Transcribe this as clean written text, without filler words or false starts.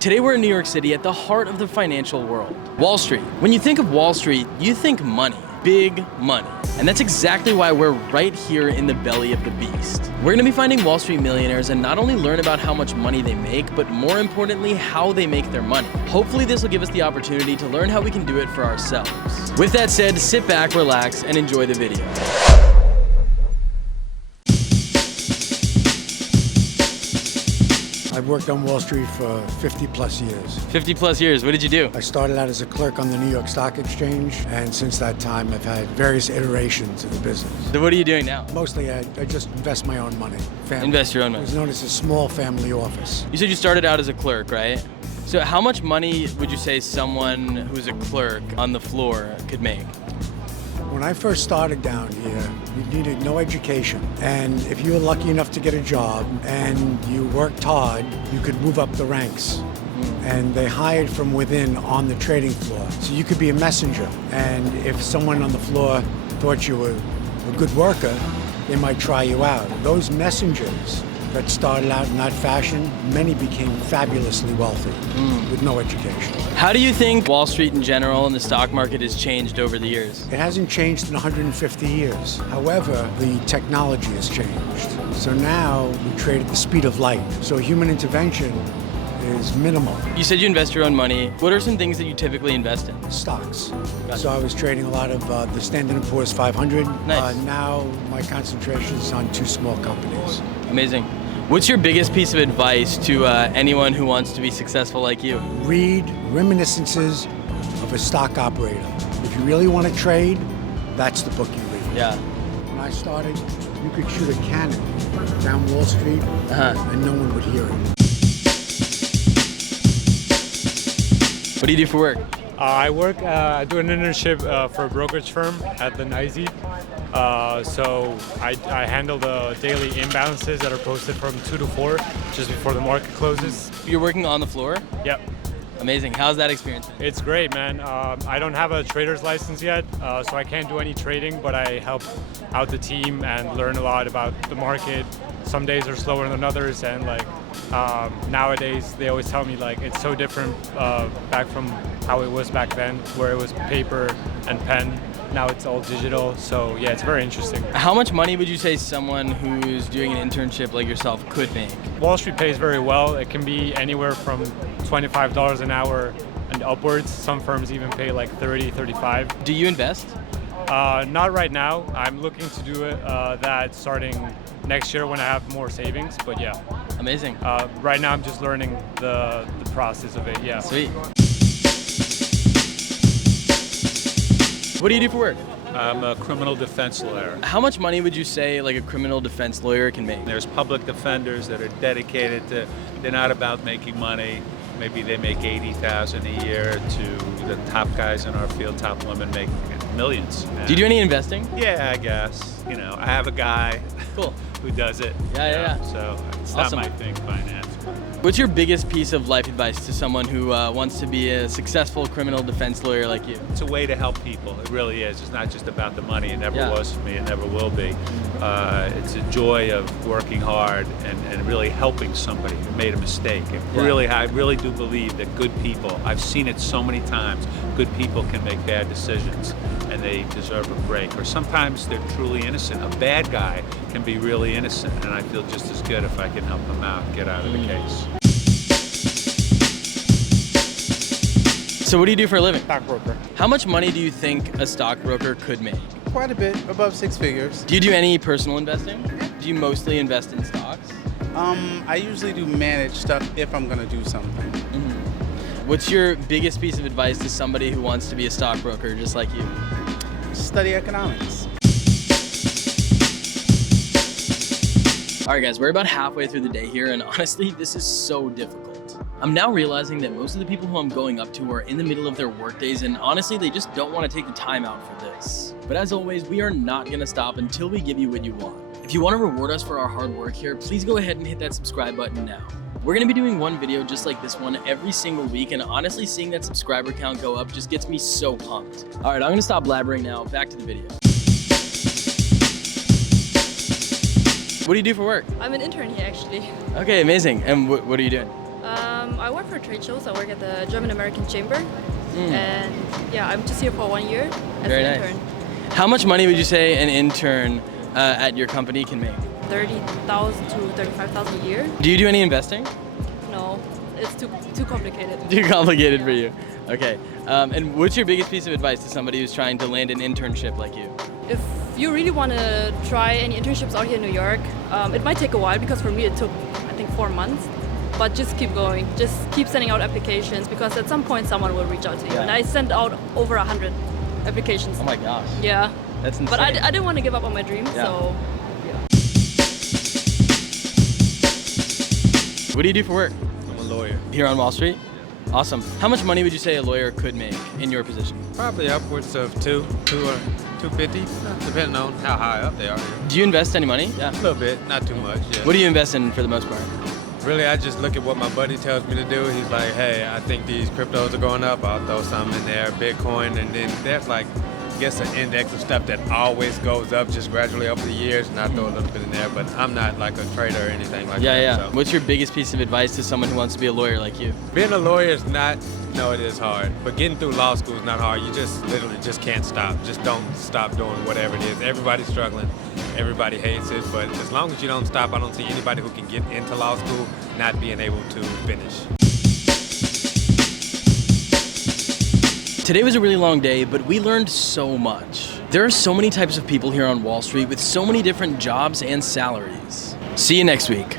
Today we're in New York City at the heart of the financial world, Wall Street. When you think of Wall Street, you think money, big money. And that's exactly why we're right here in the belly of the beast. We're gonna be finding Wall Street millionaires and not only learn about how much money they make, but more importantly, how they make their money. Hopefully this will give us the opportunity to learn how we can do it for ourselves. With that said, sit back, relax, and enjoy the video. I've worked on Wall Street for 50 plus years. 50 plus years, what did you do? I started out as a clerk on the New York Stock Exchange, and since that time I've had various iterations of the business. So what are you doing now? Mostly I just invest my own money. Invest your own It money. was known as a small family office. You said you started out as a clerk, right? So how much money would you say someone who's a clerk on the floor could make? When I first started down here, you needed no education. And if you were lucky enough to get a job and you worked hard, you could move up the ranks. And they hired from within on the trading floor. So you could be a messenger. And if someone on the floor thought you were a good worker, they might try you out. Those messengers that started out in that fashion, many became fabulously wealthy with no education. How do you think Wall Street in general and the stock market has changed over the years? It hasn't changed in 150 years. However, the technology has changed. So now we trade at the speed of light. So human intervention is minimal. You said you invest your own money. What are some things that you typically invest in? Stocks. Gotcha. So I was trading a lot of the Standard & Poor's 500. Nice. Now my concentration is on two small companies. Amazing. What's your biggest piece of advice to anyone who wants to be successful like you? Read Reminiscences of a Stock Operator. If you really want to trade, that's the book you read. Yeah. When I started, you could shoot a cannon down Wall Street and no one would hear it. What do you do for work? I do an internship for a brokerage firm at the NYSE. So I handle the daily imbalances that are posted from 2 to 4, just before the market closes. You're working on the floor? Yep. Amazing. How's that experience been? It's great, man. I don't have a trader's license yet, so I can't do any trading, but I help out the team and learn a lot about the market. Some days are slower than others, and nowadays they always tell me it's so different back from how it was back then, where it was paper and pen. Now it's all digital, so yeah, it's very interesting. How much money would you say someone who's doing an internship like yourself could make? Wall Street pays very well. It can be anywhere from $25 an hour and upwards. Some firms even pay like 30, 35. Do you invest? Not right now. I'm looking to do that starting next year when I have more savings, but yeah. Amazing. Right now I'm just learning the process of it, yeah. Sweet. What do you do for work? I'm a criminal defense lawyer. How much money would you say like a criminal defense lawyer can make? There's public defenders that are dedicated to, they're not about making money. Maybe they make $80,000 a year to the top guys in our field, top women make millions. Do you do any investing? Yeah, I guess. You know, I have a guy Cool. who does it. Yeah. So it's Awesome. not my thing, finance. What's your biggest piece of life advice to someone who wants to be a successful criminal defense lawyer like you? It's a way to help people. It really is. It's not just about the money. It never Yeah. was for me. It never will be. It's a joy of working hard and really helping somebody who made a mistake. Yeah. I really do believe that good people, I've seen it so many times, good people can make bad decisions and they deserve a break. Or sometimes they're truly innocent. A bad guy can be really innocent, and I feel just as good if I can help him out, get out of the case. So what do you do for a living? Stockbroker. How much money do you think a stockbroker could make? Quite a bit, above 6 figures. Do you do any personal investing? Do you mostly invest in stocks? I usually do manage stuff if I'm gonna do something. What's your biggest piece of advice to somebody who wants to be a stockbroker just like you? Study economics. All right, guys, we're about halfway through the day here, and honestly, this is so difficult. I'm now realizing that most of the people who I'm going up to are in the middle of their work days, and honestly, they just don't want to take the time out for this. But as always, we are not going to stop until we give you what you want. If you want to reward us for our hard work here, please go ahead and hit that subscribe button now. We're going to be doing one video just like this one every single week, and honestly, seeing that subscriber count go up just gets me so pumped. All right, I'm going to stop blabbering now. Back to the video. What do you do for work? I'm an intern here, actually. Okay, amazing. And what are you doing? I work for trade shows. I work at the German American Chamber. And yeah, I'm just here for 1 year as Very an nice. intern. How much money would you say an intern at your company can make? 30,000 to 35,000 a year. Do you do any investing? No, it's too complicated. Too complicated for you. Okay. And what's your biggest piece of advice to somebody who's trying to land an internship like you? If you really want to try any internships out here in New York, it might take a while because for me it took, I think, 4 months. But just keep going. Just keep sending out applications because at some point someone will reach out to you. Yeah. And I sent out over 100 applications. Oh my gosh. Yeah. That's insane. But I didn't want to give up on my dream, Yeah. so yeah. What do you do for work? I'm a lawyer. Here on Wall Street? Awesome. How much money would you say a lawyer could make in your position? Probably upwards of 250, depending on how high up they are. Do you invest any money? Yeah. A little bit, not too much. Yeah. What do you invest in for the most part? Really, I just look at what my buddy tells me to do. He's like, hey, I think these cryptos are going up. I'll throw some in there, Bitcoin, and then there's like, I guess an index of stuff that always goes up just gradually over the years, and I throw a little bit in there, but I'm not like a trader or anything like Yeah, that. yeah. So. What's your biggest piece of advice to someone who wants to be a lawyer like you? Being a lawyer is not, no, it is hard, but getting through law school is not hard. You just literally just can't stop. Just don't stop doing whatever it is. Everybody's struggling. Everybody hates it, but as long as you don't stop, I don't see anybody who can get into law school not being able to finish. Today was a really long day, but we learned so much. There are so many types of people here on Wall Street with so many different jobs and salaries. See you next week.